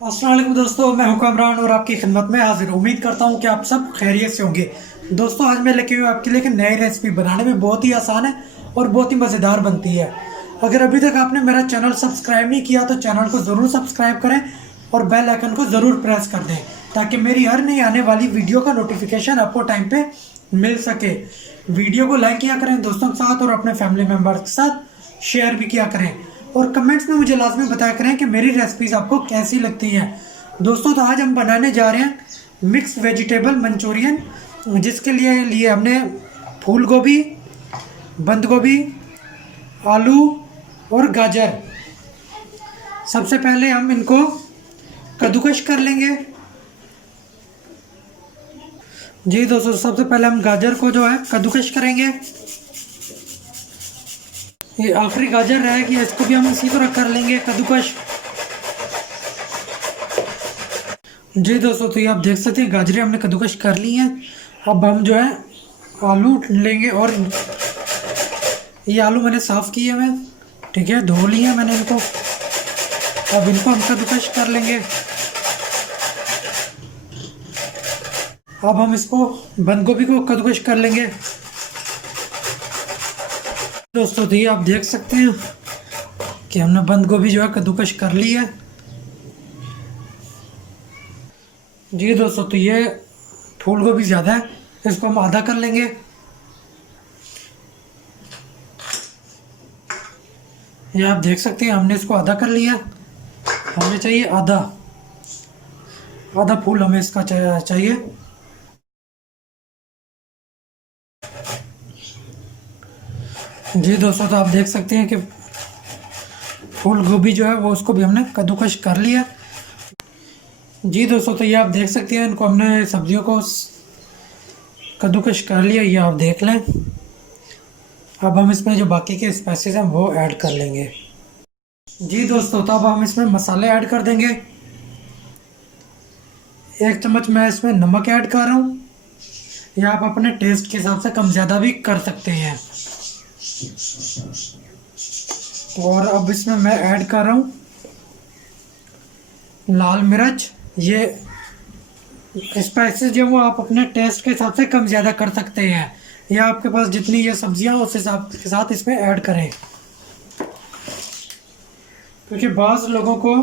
अस्सलाम वालेकुम दोस्तों, मैं हूं कामरान और आपकी खिदमत में हाजिर। उम्मीद करता हूं कि आप सब खैरियत से होंगे। दोस्तों, आज मैं लेके हूं आपके लिए एक नई रेसिपी। बनाने में बहुत ही आसान है और बहुत ही मज़ेदार बनती है। अगर अभी तक आपने मेरा चैनल सब्सक्राइब नहीं किया तो चैनल को ज़रूर सब्सक्राइब करें और बेल आइकन को ज़रूर प्रेस कर दें ताकि मेरी हर नई आने वाली वीडियो का नोटिफिकेशन आपको टाइम पे मिल सके। वीडियो को लाइक किया करें दोस्तों के साथ और अपने फैमिली मेम्बर्स के साथ शेयर भी किया करें और कमेंट्स में मुझे लाजमी बताया करें कि मेरी रेसिपीज आपको कैसी लगती हैं। दोस्तों, तो आज हम बनाने जा रहे हैं मिक्स वेजिटेबल मंचूरियन, जिसके लिए हमने फूल गोभी, बंद गोभी, आलू और गाजर। सबसे पहले हम इनको कद्दूकश कर लेंगे। जी दोस्तों, सबसे पहले हम गाजर को जो है कद्दूकश करेंगे। ये आखिरी गाजर रहेगी, इसको भी हम इसी तरह कर लेंगे कद्दूकश। जी दोस्तों, तो ये आप देख सकते हैं गाजरें हमने कद्दूकश कर ली हैं। अब हम जो है आलू लेंगे और ये आलू मैंने साफ़ किए हैं, ठीक है, धो लिए हैं मैंने इनको। अब इनको हम कद्दूकश कर लेंगे। अब हम इसको बंद गोभी को कद्दूकश कर लेंगे। दोस्तों, तो ये आप देख सकते हैं कि हमने बंद गोभी जो है कद्दूकश कर ली है। जी दोस्तों, तो ये फूल गोभी ज़्यादा है, इसको हम आधा कर लेंगे। ये आप देख सकते हैं हमने इसको आधा कर लिया। हमें चाहिए आधा आधा फूल, हमें इसका चाहिए। जी दोस्तों, तो आप देख सकते हैं कि फूल गोभी जो है वो उसको भी हमने कद्दूकश कर लिया। जी दोस्तों, तो ये आप देख सकते हैं इनको हमने सब्जियों को कद्दूकश कर लिया, ये आप देख लें। अब हम इसमें जो बाकी के स्पाइसेस हैं वो ऐड कर लेंगे। जी दोस्तों, तो अब हम इसमें मसाले ऐड कर देंगे। 1 चम्मच मैं इसमें नमक ऐड कर रहा हूँ, या आप अपने टेस्ट के हिसाब से कम ज़्यादा भी कर सकते हैं। और अब इसमें मैं ऐड कर रहा हूँ लाल मिर्च। ये स्पाइसेस जो वो आप अपने टेस्ट के हिसाब से कम ज़्यादा कर सकते हैं, या आपके पास जितनी ये सब्जियां उस हिसाब के साथ इसमें ऐड करें, क्योंकि बाज़ लोगों को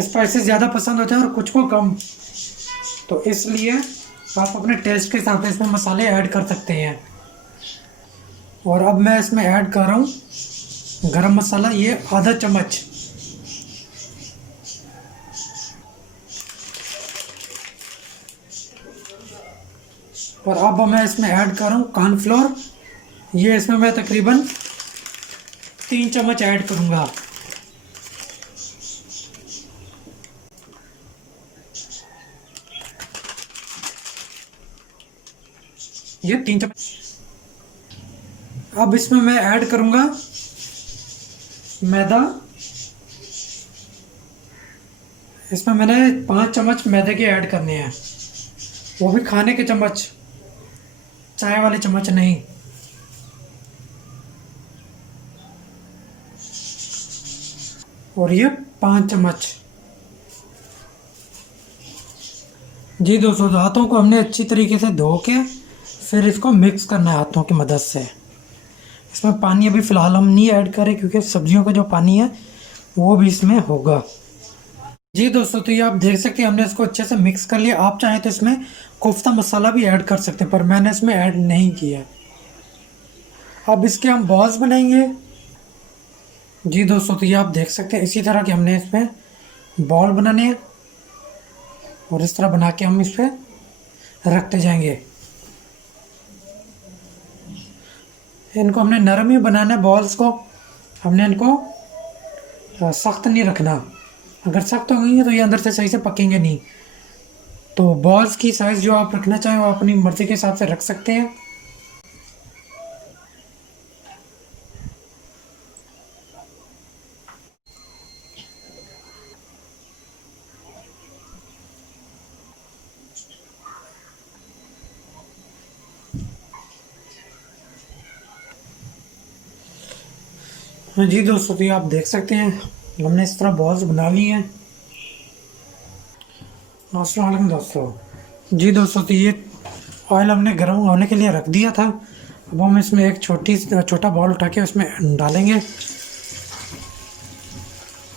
स्पाइसेस ज़्यादा पसंद होते हैं और कुछ को कम, तो इसलिए आप अपने टेस्ट के हिसाब से इसमें मसाले ऐड कर सकते हैं। और अब मैं इसमें ऐड कर रहा हूँ गरम मसाला, ये आधा चम्मच। और अब मैं इसमें ऐड कर रहा हूँ कॉर्नफ्लोर, ये इसमें मैं तकरीबन 3 चम्मच ऐड करूँगा। ये 3 चम्मच। अब इसमें मैं ऐड करूँगा मैदा। इसमें मैंने 5 चम्मच मैदे के ऐड करने हैं, वो भी खाने के चम्मच, चाय वाले चम्मच नहीं। और ये 5 चम्मच। जी दोस्तों, हाथों को हमने अच्छी तरीके से धो के फिर इसको मिक्स करना है हाथों की मदद से। इसमें पानी अभी फ़िलहाल हम नहीं ऐड करें, क्योंकि सब्जियों का जो पानी है वो भी इसमें होगा। जी दोस्तों, तो ये आप देख सकते हैं हमने इसको अच्छे से मिक्स कर लिया। आप चाहें तो इसमें कोफ्ता मसाला भी ऐड कर सकते हैं, पर मैंने इसमें ऐड नहीं किया। अब इसके हम बॉल्स बनाएंगे। जी दोस्तों, तो ये आप देख सकते हैं इसी तरह के हमने इसमें बॉल बनाने हैं और इस तरह बना के हम इस पर रखते जाएंगे। इनको हमने नरम ही बनाना है, बॉल्स को हमने इनको सख्त नहीं रखना। अगर सख्त हो गई है तो ये अंदर से सही से पकेंगे नहीं। तो बॉल्स की साइज़ जो आप रखना चाहें वो अपनी मर्ज़ी के हिसाब से रख सकते हैं। हाँ जी दोस्तों, तो ये आप देख सकते हैं हमने इस तरह बॉल्स बना ली हैं। अस्सलाम वालेकुम दोस्तों। जी दोस्तों, तो ये ऑयल हमने गर्म होने के लिए रख दिया था। अब हम इसमें एक छोटा बॉल उठा के उसमें डालेंगे।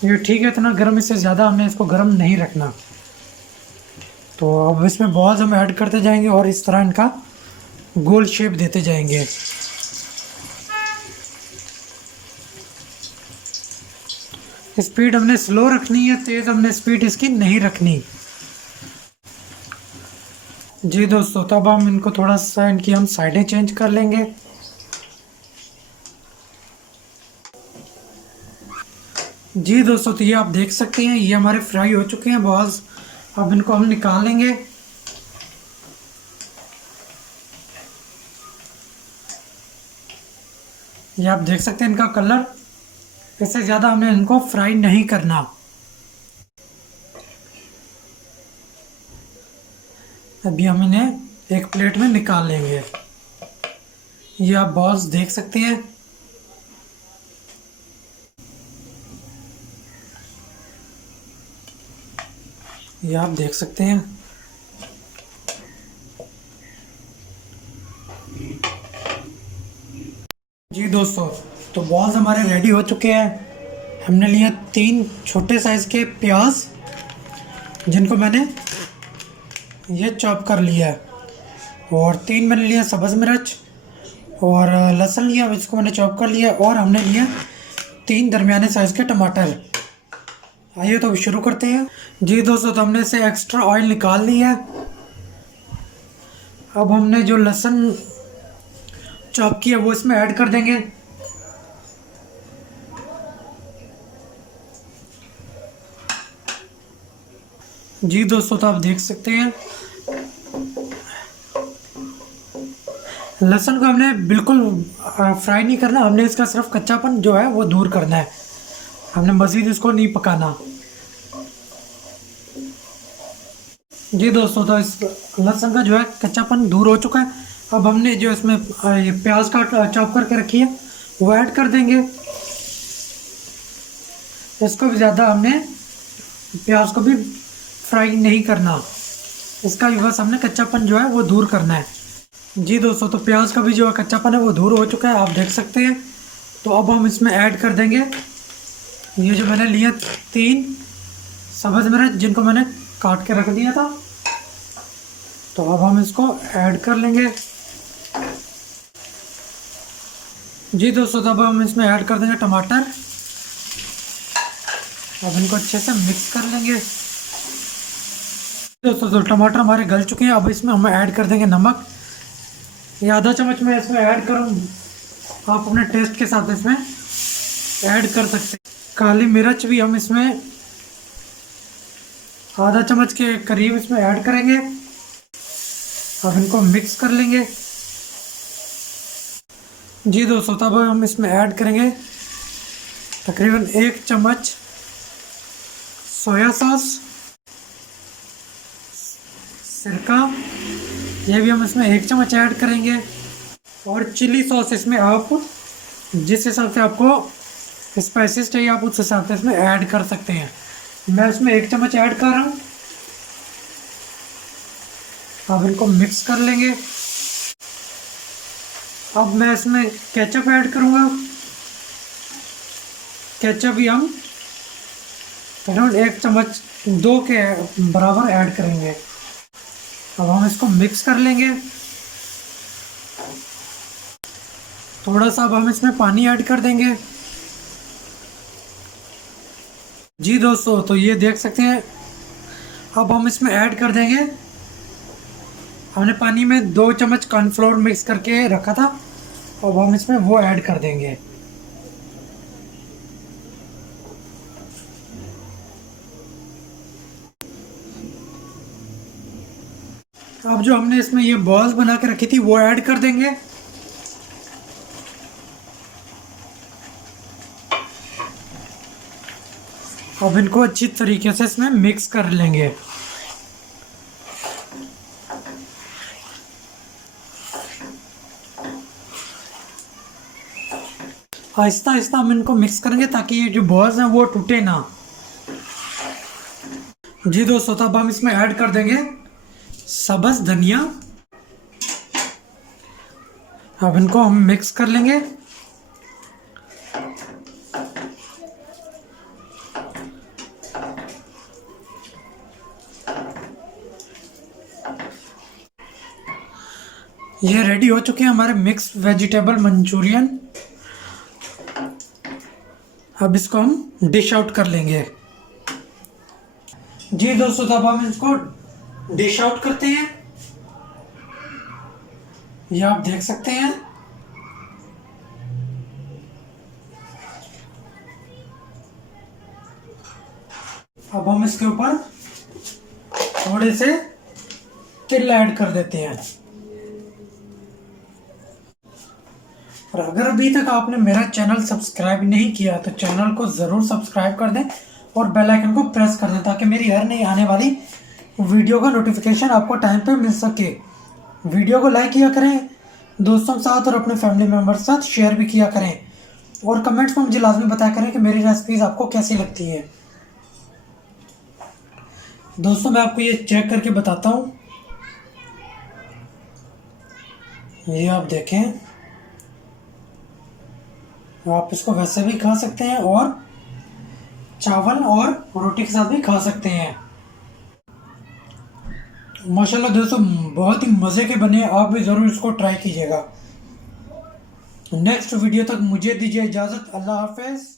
ये ठीक है, इतना गर्म, इससे ज़्यादा हमें इसको गर्म नहीं रखना। तो अब इसमें बॉल्स हम ऐड करते जाएंगे और इस तरह इनका गोल शेप देते जाएंगे। स्पीड हमने स्लो रखनी है, तेज़ हमने स्पीड इसकी नहीं रखनी। जी दोस्तों, तब हम इनको थोड़ा सा इनकी हम साइडें चेंज कर लेंगे। जी दोस्तों, तो ये आप देख सकते हैं, ये हमारे फ्राई हो चुके हैं बॉल्स। अब इनको हम निकाल लेंगे। ये आप देख सकते हैं इनका कलर, इससे ज़्यादा हमें इनको फ्राई नहीं करना। अभी हम इन्हें एक प्लेट में निकाल लेंगे। ये आप बॉल्स देख सकते हैं। ये आप देख सकते हैं। जी दोस्तों, तो बॉल्स हमारे रेडी हो चुके हैं। हमने लिए 3 छोटे साइज़ के प्याज, जिनको मैंने ये चॉप कर लिया है, और 3 मैंने लिया सब्ज़ मिर्च, और लहसुन लिया, इसको मैंने चॉप कर लिया, और हमने लिया 3 दरमियाने साइज़ के टमाटर। आइए तो शुरू करते हैं। जी दोस्तों, तो हमने से एक्स्ट्रा ऑयल निकाल लिया है। अब हमने जो लहसुन चॉप किया वो इसमें ऐड कर देंगे। जी दोस्तों, तो आप देख सकते हैं, लहसुन को हमने बिल्कुल फ्राई नहीं करना, हमने इसका सिर्फ कच्चापन जो है वो दूर करना है। हमने मज़ीद इसको नहीं पकाना। जी दोस्तों, तो इस लहसुन का जो है कच्चापन दूर हो चुका है। अब हमने जो इसमें ये प्याज का चॉप करके रखी है वो ऐड कर देंगे। इसको भी ज़्यादा हमने प्याज को भी फ्राई नहीं करना, इसका भी बस हमने कच्चापन जो है वो दूर करना है। जी दोस्तों, तो प्याज का भी जो है कच्चापन है वो दूर हो चुका है, आप देख सकते हैं। तो अब हम इसमें ऐड कर देंगे ये जो मैंने लिए 3 सब्ज़ मिर्च, जिनको मैंने काट के रख दिया था। तो अब हम इसको ऐड कर लेंगे। जी दोस्तों, तो अब हम इसमें ऐड कर देंगे टमाटर। अब इनको अच्छे से मिक्स कर लेंगे। दोस्तों, तो टमाटर हमारे गल चुके हैं। अब इसमें हम ऐड कर देंगे नमक। ये आधा चम्मच मैं इसमें ऐड करूँ, आप अपने टेस्ट के हिसाब से इसमें ऐड कर सकते हैं। काली मिर्च भी हम इसमें आधा चम्मच के करीब इसमें ऐड करेंगे। अब इनको मिक्स कर लेंगे। जी दोस्तों, तब हम इसमें ऐड करेंगे तकरीबन 1 चम्मच सोया सॉस, सिरका, ये भी हम इसमें 1 चम्मच ऐड करेंगे। और चिली सॉस इसमें आप जिस हिसाब से आपको स्पाइसेस चाहिए आप उस हिसाब से इसमें ऐड कर सकते हैं। मैं इसमें 1 चम्मच ऐड कर रहा हूँ। अब इनको मिक्स कर लेंगे। अब मैं इसमें केचप ऐड करूँगा। केचप भी हम तकरीबन 1 चम्मच 2 के बराबर ऐड करेंगे। अब हम इसको मिक्स कर लेंगे। थोड़ा सा अब हम इसमें पानी ऐड कर देंगे। जी दोस्तों, तो ये देख सकते हैं, अब हम इसमें ऐड कर देंगे, हमने पानी में 2 चम्मच कॉर्नफ्लोर मिक्स करके रखा था, अब हम इसमें वो ऐड कर देंगे। अब जो हमने इसमें ये बॉल्स बना के रखी थी वो ऐड कर देंगे। अब इनको अच्छी तरीके से इसमें मिक्स कर लेंगे। आहिस्ता आहिस्ता हम इनको मिक्स करेंगे ताकि ये जो बॉल्स हैं वो टूटे ना। जी दोस्तों, तब हम इसमें ऐड कर देंगे सब्ज़ धनिया। अब इनको हम मिक्स कर लेंगे। ये रेडी हो चुके हैं हमारे मिक्स वेजिटेबल मंचूरियन। अब इसको हम डिश आउट कर लेंगे। जी दोस्तों, तब हम इसको डिश आउट करते हैं। ये आप देख सकते हैं। अब हम इसके ऊपर थोड़े से तिल ऐड कर देते हैं। और अगर अभी तक आपने मेरा चैनल सब्सक्राइब नहीं किया तो चैनल को ज़रूर सब्सक्राइब कर दें और बेल आइकन को प्रेस कर दें ताकि मेरी हर नई आने वाली वीडियो का नोटिफिकेशन आपको टाइम पे मिल सके। वीडियो को लाइक किया करें दोस्तों के साथ और अपने फैमिली मेम्बर के साथ शेयर भी किया करें और कमेंट्स में मुझे लाजमी बताया करें कि मेरी रेसिपीज़ आपको कैसी लगती है। दोस्तों, मैं आपको ये चेक करके बताता हूँ। ये आप देखें, आप इसको वैसे भी खा सकते हैं और चावल और रोटी के साथ भी खा सकते हैं। माशाल्लाह दोस्तों, बहुत ही मज़े के बने। आप भी ज़रूर इसको ट्राई कीजिएगा। नेक्स्ट वीडियो तक मुझे दीजिए इजाज़त। अल्लाह हाफ़िज़।